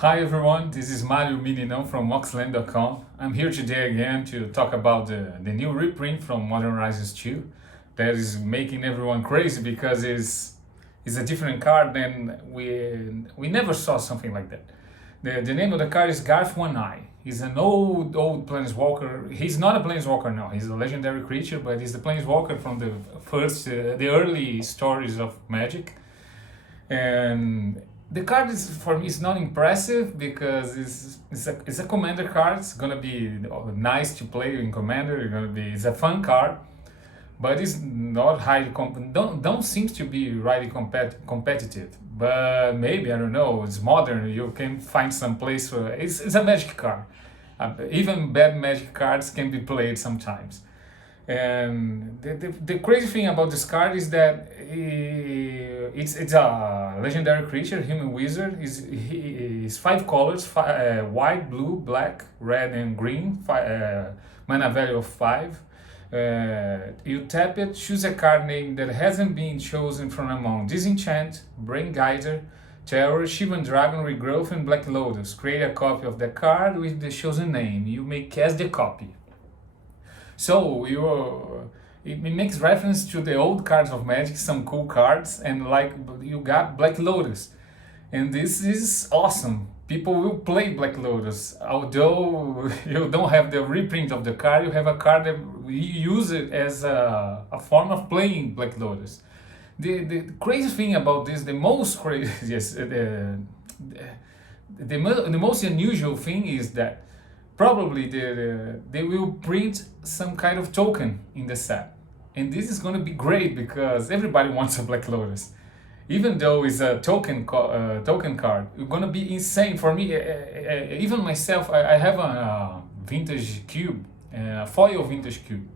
Hi everyone, this is Mario Mininão from Wotc.com. I'm here today again to talk about the new reprint from Modern Horizons 2 that is making everyone crazy because it's a different card than we never saw something like that. The name of the card is Garth One Eye. He's an old planeswalker. He's not a planeswalker now. He's a legendary creature, but he's the planeswalker from the early stories of Magic. And the card is for me is not impressive because it's a commander card. It's gonna be nice to play in commander. It's a fun card, but it's not highly don't seems to be really competitive. But maybe I don't know. It's modern. You can find some place for it's a magic card. Even bad magic cards can be played sometimes. And the crazy thing about this card is that it's a legendary creature, human wizard. Is five colors: white, blue, black, red, and green. Mana value of five. You tap it, choose a card name that hasn't been chosen from among Disenchant, Brain Geyser, Terror, Shivan Dragon, Regrowth, and Black Lotus. Create a copy of the card with the chosen name. You may cast the copy. So it makes reference to the old cards of Magic, some cool cards, and like you got Black Lotus, and this is awesome. People will play Black Lotus, although you don't have the reprint of the card. You have a card that we use it as a form of playing Black Lotus. The crazy thing about this, the most crazy, yes, the most unusual thing is that probably they will print some kind of token in the set, and this is going to be great because everybody wants a Black Lotus. Even though it's a token card, it's going to be insane for me. Even myself, I have a vintage cube, a foil vintage cube,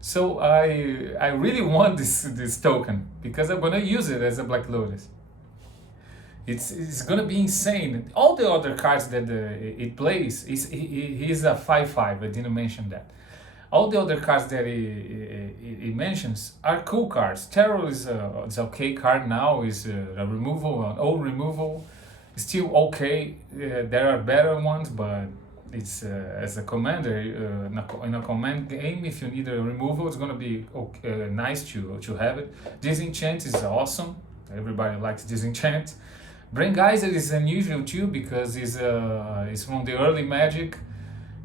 so I really want this token because I'm going to use it as a Black Lotus. It's gonna be insane. All the other cards that it plays he's a 5/5. I didn't mention that. All the other cards that it mentions are cool cards. Terror is okay card now. Is a removal, an old removal. Still okay. There are better ones, but it's as a commander in a command game. If you need a removal, it's gonna be okay, nice to have it. Disenchant is awesome. Everybody likes Disenchant. Brain Geyser is unusual too because it's from the early Magic.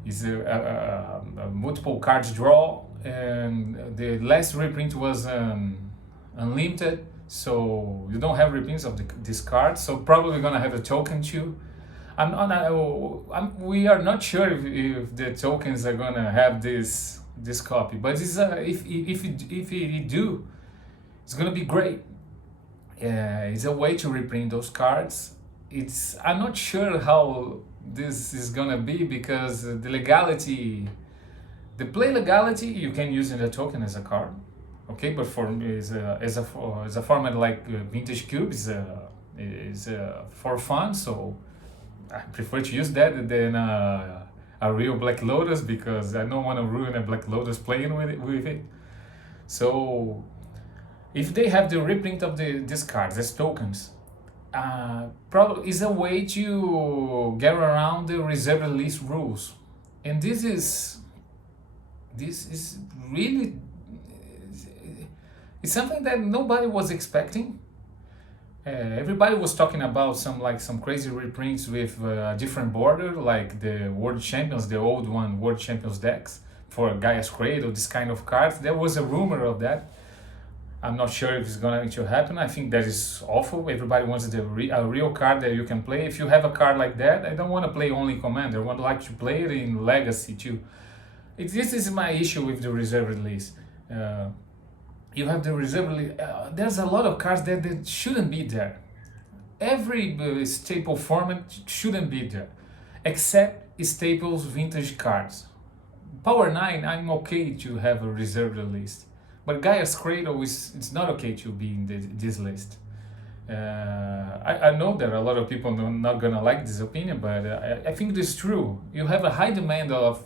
It's a multiple cards draw, and the last reprint was unlimited, so you don't have reprints of this card. So probably gonna have a token too. We are not sure if the tokens are gonna have this copy, but if it do, it's gonna be great. It's a way to reprint those cards. I'm not sure how this is gonna be because the play legality, you can use in the token as a card, okay. But for me, as a format like Vintage Cube is for fun, so I prefer to use that than a real Black Lotus because I don't want to ruin a Black Lotus playing with it. So if they have the reprint of these cards as tokens, probably is a way to get around the reserve list rules, and this is really it's something that nobody was expecting. Everybody was talking about some crazy reprints with a different border, like the World Champions, the old one World Champions decks for Gaia's Cradle, this kind of cards. There was a rumor of that. I'm not sure if it's going to happen. I think that is awful. Everybody wants a real card that you can play. If you have a card like that, I don't want to play only Commander. I would like to play it in Legacy too. This is my issue with the reserve release. You have the reserve release. There's a lot of cards that shouldn't be there. Every staple format shouldn't be there, except Staples vintage cards. Power 9, I'm okay to have a reserve list. But Gaia's Cradle it's not okay to be in this list. I know that a lot of people are not gonna like this opinion, but I think this is true. You have a high demand of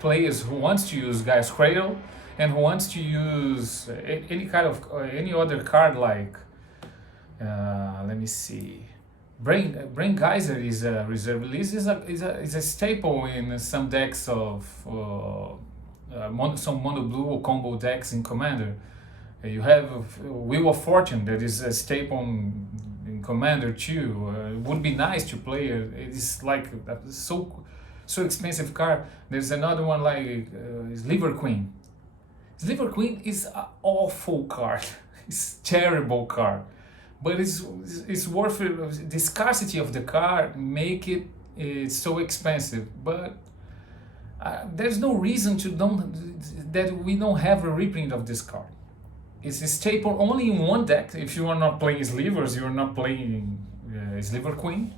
players who wants to use Gaia's Cradle and who wants to use any kind of any other card like let me see, Brain Geyser is a reserve release, is a staple in some decks of some mono blue or combo decks in Commander. You have Wheel of Fortune that is a staple in Commander too. It would be nice to play it. It's like so expensive card. There's another one like Sliver Queen. Sliver Queen is an awful card. It's terrible card, but it's worth it. The scarcity of the card make it so expensive. But there's no reason that we don't have a reprint of this card. It's a staple only in one deck. If you are not playing Slivers, you are not playing Sliver Queen.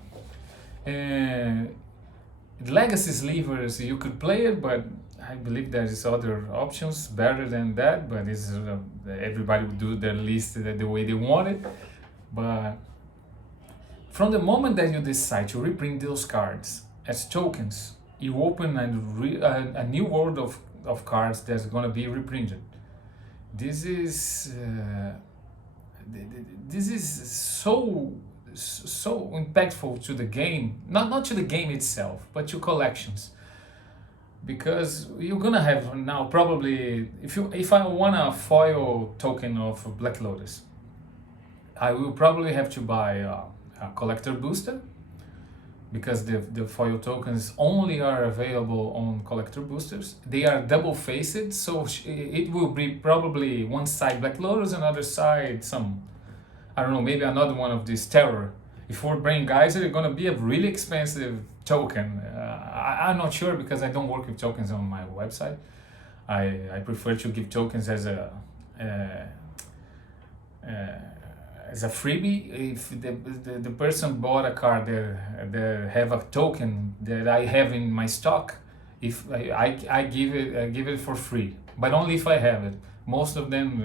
Legacy Slivers, you could play it, but I believe there is other options better than that. But it's everybody would do their list the way they want it. But from the moment that you decide to reprint those cards as tokens, you open a new world of cards that's gonna be reprinted. This is so impactful to the game, not to the game itself, but to collections. Because you're gonna have now probably, if I want a foil token of Black Lotus, I will probably have to buy a collector booster, because the foil tokens only are available on collector boosters. They are double-faced, so it will be probably one side Black Lotus, another side some, I don't know, maybe another one of this Terror. If we're Brain Geyser, it's gonna be a really expensive token. I'm not sure because I don't work with tokens on my website. I prefer to give tokens as a freebie. If the person bought a card that have a token that I have in my stock, if I give it for free, but only if I have it. Most of them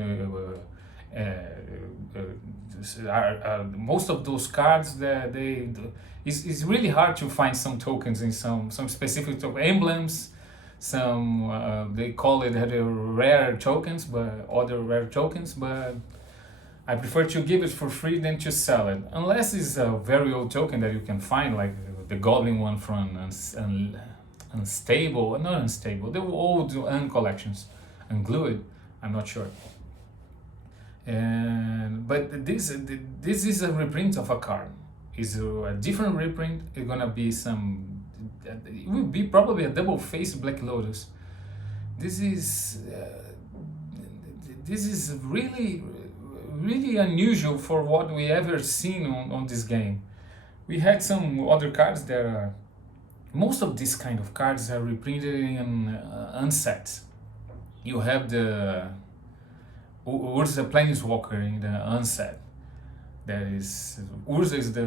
most of those cards that it's really hard to find some tokens in some specific emblems. Some they call it rare tokens, but other rare tokens, but I prefer to give it for free than to sell it, unless it's a very old token that you can find, like the Goblin one from Unstable, not Unstable, the old collections, Unglued, I'm not sure. But this is a reprint of a card. It's a different reprint. It's gonna be it will be probably a double-faced Black Lotus. This is really unusual for what we ever seen on this game. We had some other cards that are, most of these kind of cards are reprinted in unsets. You have the Urza Planeswalker in the unset. That is, Urza is the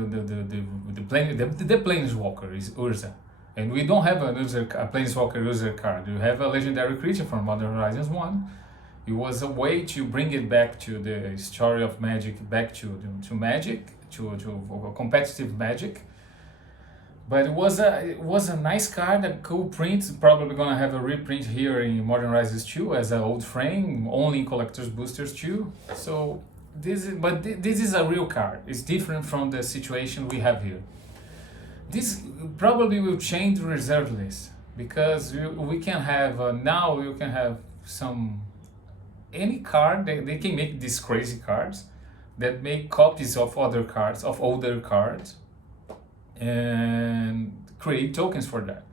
Planeswalker is Urza. And we don't have a Planeswalker Urza card. You have a legendary creature from Modern Horizons 1. It was a way to bring it back to the story of Magic, back to Magic, to competitive Magic. But it was a nice card, a cool print. Probably gonna have a reprint here in Modern Horizons 2 as an old frame, only in collectors boosters too. So this is a real card. It's different from the situation we have here. This probably will change the reserve list, because we can have now you can have any card. They can make these crazy cards that make copies of other cards, of older cards, and create tokens for that.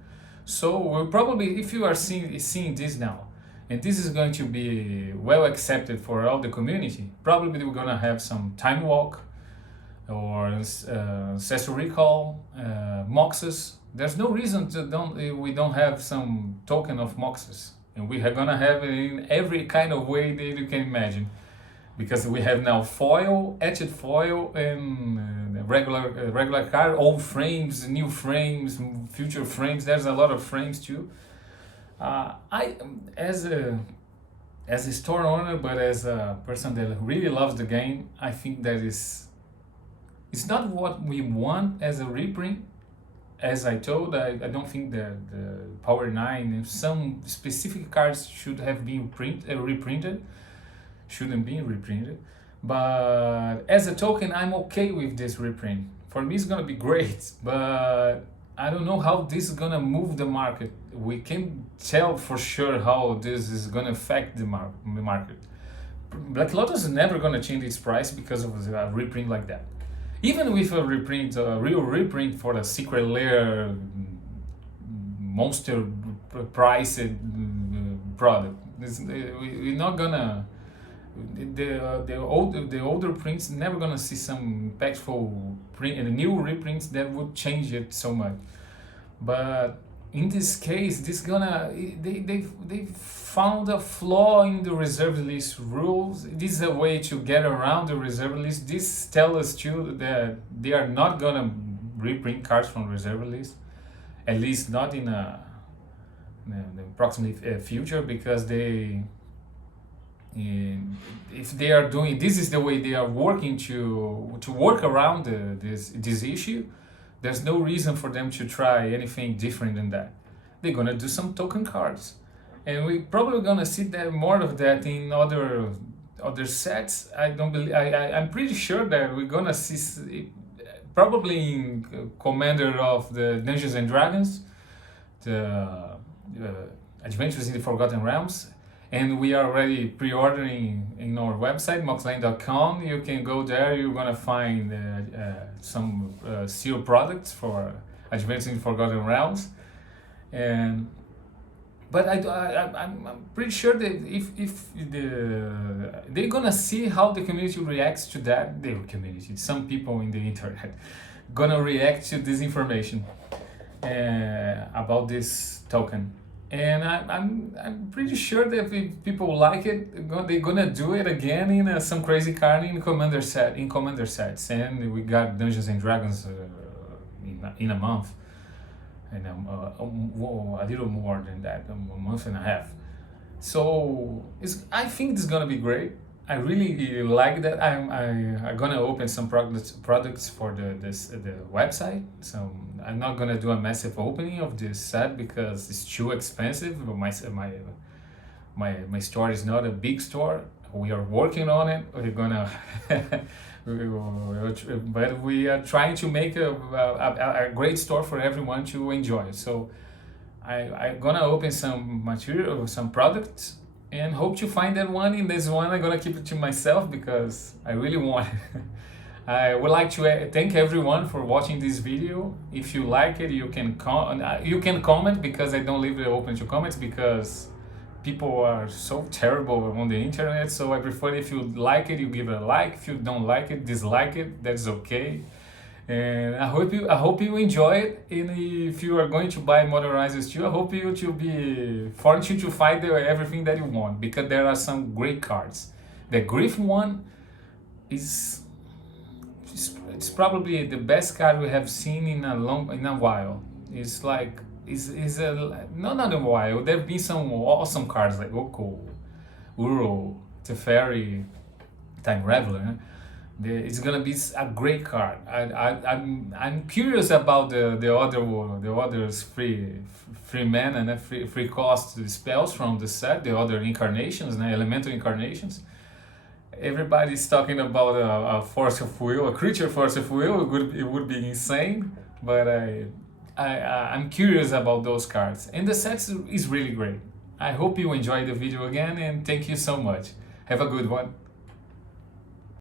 So we'll probably, if you are seeing this now, and this is going to be well accepted for all the community, probably we're gonna have some Time Walk or Ancestral Recall, Moxes. There's no reason we don't have some token of Moxes, and we are gonna have it in every kind of way that you can imagine, because we have now foil, etched foil, and regular card, old frames, new frames, future frames. There's a lot of frames too. I as a store owner, but as a person that really loves the game, I think that it's not what we want as a reprint. As I told, I don't think that the Power 9 and some specific cards should have been reprinted, shouldn't be reprinted. But as a token, I'm okay with this reprint. for me it's gonna be great, but I don't know how this is gonna move the market. We can tell for sure how this is gonna affect the market. Black Lotus is never gonna change its price because of a reprint like that. Even with a reprint, a real reprint for the secret layer monster priced product, we're not gonna. The older prints never gonna see some impactful print and new reprints that would change it so much. But in this case, they found a flaw in the reserve list rules. This is a way to get around the reserve list. This tells us too that they are not gonna reprint cards from reserve list, at least not in the approximate future, because if they are doing, this is the way they are working to work around this issue. There's no reason for them to try anything different than that. They're gonna do some token cards, and we probably gonna see that more of that in other sets. I don't believe. I'm pretty sure that we're gonna see probably in Commander of the Dungeons and Dragons, the Adventures in the Forgotten Realms. And we are already pre-ordering in our website, moxlane.com. You can go there, you're gonna find some sealed products for Adventures in Forgotten Realms. But I'm pretty sure that if they're gonna see how the community reacts to that, some people in the internet, gonna react to this information about this token. And I'm pretty sure that if people like it, they're gonna do it again in some crazy card in Commander sets, and we got Dungeons and Dragons in a month, and a little more than that, a month and a half. So I think this is gonna be great. I really like that. I'm gonna open some products for the website. So I'm not gonna do a massive opening of this set because it's too expensive. My store is not a big store. We are working on it. We're gonna, but we are trying to make a great store for everyone to enjoy. So I'm gonna open some material, some products, and hope to find that one. In this one, I'm gonna keep it to myself because I really want it. I would like to thank everyone for watching this video. If you like it, you can comment, because I don't leave it open to comments because people are so terrible on the internet. So I prefer, if you like it, you give it a like. If you don't like it, dislike it. That's okay. And I hope you enjoy it. And if you are going to buy Modern Horizons 2, I hope you to be fortunate to find everything that you want, because there are some great cards. The Griff one is it's probably the best card we have seen in a while. It's like not a while. There've been some awesome cards like Wotc, Uro, Teferi, Time Reveler. It's gonna be a great card. I'm curious about the others free mana and free cost spells from the set, the other incarnations, elemental incarnations. Everybody's talking about a force of will, a creature force of will. It would be insane, but I'm curious about those cards, and the set is really great. I hope you enjoyed the video again, and thank you so much. Have a good one.